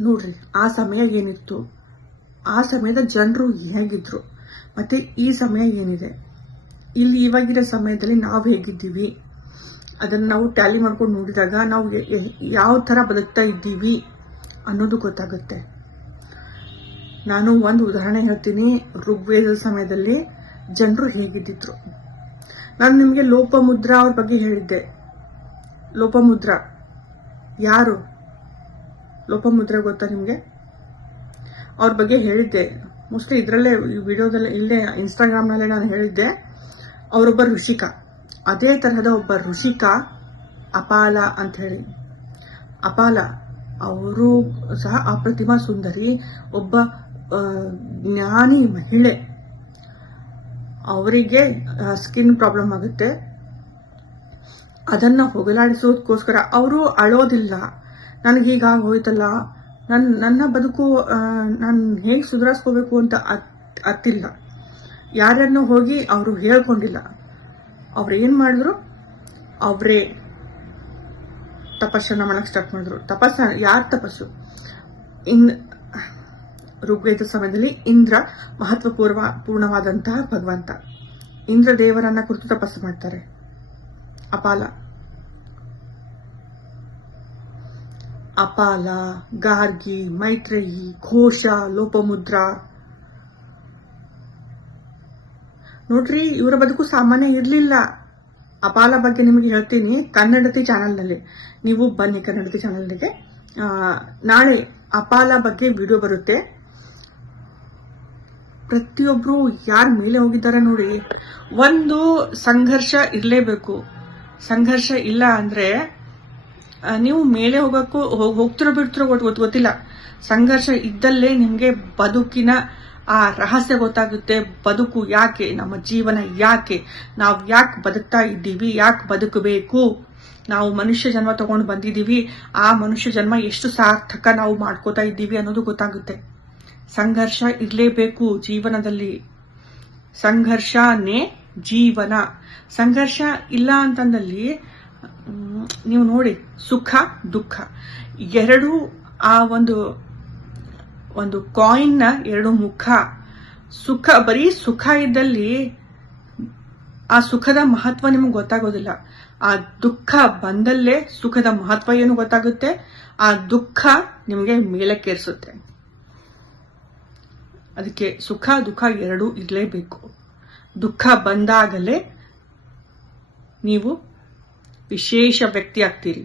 ನೋಡ್ರಿ ಆ ಸಮಯ ಏನಿತ್ತು, ಆ ಸಮಯದ ಜನರು ಹೇಗಿದ್ರು, ಮತ್ತೆ ಈ ಸಮಯ ಏನಿದೆ, ಇಲ್ಲಿ ಇವಾಗಿರೋ ಸಮಯದಲ್ಲಿ ನಾವು ಹೇಗಿದ್ದೀವಿ ಅದನ್ನು ನಾವು ಟ್ಯಾಲಿ ಮಾಡ್ಕೊಂಡು ನೋಡಿದಾಗ ನಾವು ಯಾವ ಥರ ಬದುಕ್ತಾ ಇದ್ದೀವಿ ಅನ್ನೋದು ಗೊತ್ತಾಗುತ್ತೆ. ನಾನು ಒಂದು ಉದಾಹರಣೆ ಹೇಳ್ತೀನಿ. ಋಗ್ವೇದದ ಸಮಯದಲ್ಲಿ ಜನರು ಹೇಗಿದ್ದಿದ್ರು. ನಾನು ನಿಮಗೆ ಲೋಪಮುದ್ರಾ ಅವ್ರ ಬಗ್ಗೆ ಹೇಳಿದ್ದೆ. ಲೋಪಮುದ್ರಾ ಯಾರು? ಲೋಪಮುದ್ರಾ ಗೊತ್ತಾ ನಿಮಗೆ? ಅವ್ರ ಬಗ್ಗೆ ಹೇಳಿದ್ದೆ. ಮೋಸ್ಟ್ಲಿ ಇದರಲ್ಲೇ ವಿಡಿಯೋದಲ್ಲೇ ಇಲ್ಲೇ ಇನ್ಸ್ಟಾಗ್ರಾಮ್ನಲ್ಲೇ ನಾನು ಹೇಳಿದ್ದೆ. ಅವರೊಬ್ಬ ಋಷಿಕ. ಅದೇ ತರಹದ ಒಬ್ಬ ಋಷಿಕ ಅಪಾಲ ಅಂತ ಹೇಳಿ. ಅಪಾಲ ಅವರು ಸಹ ಅಪ್ರತಿಮಾ ಸುಂದರಿ, ಒಬ್ಬ ಜ್ಞಾನಿ ಮಹಿಳೆ. ಅವರಿಗೆ ಸ್ಕಿನ್ ಪ್ರಾಬ್ಲಮ್ ಆಗುತ್ತೆ. ಅದನ್ನ ಹೋಗಲಾಡಿಸೋದಕ್ಕೋಸ್ಕರ ಅವರು ಅಳೋದಿಲ್ಲ. ನನಗೆ ಹೀಗಾಗಿ ಹೋಯ್ತಲ್ಲ, ನನ್ನ ಬದುಕು ನಾನು ಹೇಗೆ ಸುಧಾರಿಸ್ಕೋಬೇಕು ಅಂತ ಅತ್ತಿಲ್ಲ. ಯಾರನ್ನು ಹೋಗಿ ಅವರು ಹೇಳ್ಕೊಂಡಿಲ್ಲ. ಅವ್ರು ಏನು ಮಾಡಿದ್ರು, ಅವರೇ ತಪಸ್ಸನ್ನ ಮಾಡಕ್ಕೆ ಸ್ಟಾರ್ಟ್ ಮಾಡಿದ್ರು. ಯಾರ ತಪಸ್ಸು? ಋಗ್ವೇದ ಸಮಯದಲ್ಲಿ ಇಂದ್ರ ಮಹತ್ವಪೂರ್ಣವಾದಂತಹ ಭಗವಂತ. ಇಂದ್ರ ದೇವರನ್ನ ಕುರಿತು ತಪಸ್ಸು ಮಾಡ್ತಾರೆ. ಅಪಾಲ, ಗಾರ್ಗಿ, ಮೈತ್ರೇಯಿ, ಘೋಷ, ಲೋಪಮುದ್ರಾ. ನೋಡ್ರಿ, ಇವರ ಬದುಕು ಸಾಮಾನ್ಯ ಇರಲಿಲ್ಲ. ಅಪಾಲ ಬಗ್ಗೆ ನಿಮಗೆ ಹೇಳ್ತೀನಿ ಕನ್ನಡತಿ ಚಾನಲ್ನಲ್ಲಿ. ನೀವು ಬನ್ನಿ ಕನ್ನಡತಿ ಚಾನಲ್ಗೆ. ನಾಳೆ ಅಪಾಲ ಬಗ್ಗೆ ವಿಡಿಯೋ ಬರುತ್ತೆ. ಪ್ರತಿಯೊಬ್ರು ಯಾರ ಮೇಲೆ ಹೋಗಿದ್ದಾರೆ ನೋಡಿ. ಒಂದು ಸಂಘರ್ಷ ಇರಲೇಬೇಕು. ಸಂಘರ್ಷ ಇಲ್ಲ ಅಂದ್ರೆ ನೀವು ಮೇಲೆ ಹೋಗ್ತಿರೋ ಬಿಡ್ತಿರೋ ಗೊತ್ತಿಲ್ಲ. ಸಂಘರ್ಷ ಇದ್ದಲ್ಲೇ ನಿಮ್ಗೆ ಬದುಕಿನ ಆ ರಹಸ್ಯ ಗೊತ್ತಾಗುತ್ತೆ. ಬದುಕು ಯಾಕೆ, ನಮ್ಮ ಜೀವನ ಯಾಕೆ, ನಾವು ಯಾಕೆ ಬದುಕ್ತಾ ಇದ್ದೀವಿ, ಯಾಕೆ ಬದುಕಬೇಕು, ನಾವು ಮನುಷ್ಯ ಜನ್ಮ ತಗೊಂಡು ಬಂದಿದ್ದೀವಿ, ಆ ಮನುಷ್ಯ ಜನ್ಮ ಎಷ್ಟು ಸಾರ್ಥಕ ನಾವು ಮಾಡ್ಕೋತಾ ಇದ್ದೀವಿ ಅನ್ನೋದು ಗೊತ್ತಾಗುತ್ತೆ. ಸಂಘರ್ಷ ಇರಲೇಬೇಕು ಜೀವನದಲ್ಲಿ. ಸಂಘರ್ಷನೇ ಜೀವನ. ಸಂಘರ್ಷ ಇಲ್ಲ ಅಂತಂದಲ್ಲಿ ನೀವು ನೋಡಿ, ಸುಖ ದುಃಖ ಎರಡು ಆ ಒಂದು ಕಾಯಿನ್ ನ ಎರಡು ಮುಖ. ಬರೀ ಸುಖ ಇದ್ದಲ್ಲಿ ಆ ಸುಖದ ಮಹತ್ವ ನಿಮಗೆ ಗೊತ್ತಾಗೋದಿಲ್ಲ. ಆ ದುಃಖ ಬಂದಲ್ಲೇ ಸುಖದ ಮಹತ್ವ ಏನು ಗೊತ್ತಾಗುತ್ತೆ. ಆ ದುಃಖ ನಿಮಗೆ ಮೇಲಕ್ಕೇರಿಸುತ್ತೆ. ಅದಕ್ಕೆ ಸುಖ ದುಃಖ ಎರಡೂ ಇರಲೇಬೇಕು. ದುಃಖ ಬಂದಾಗಲೇ ನೀವು ವಿಶೇಷ ವ್ಯಕ್ತಿ ಆಗ್ತೀರಿ.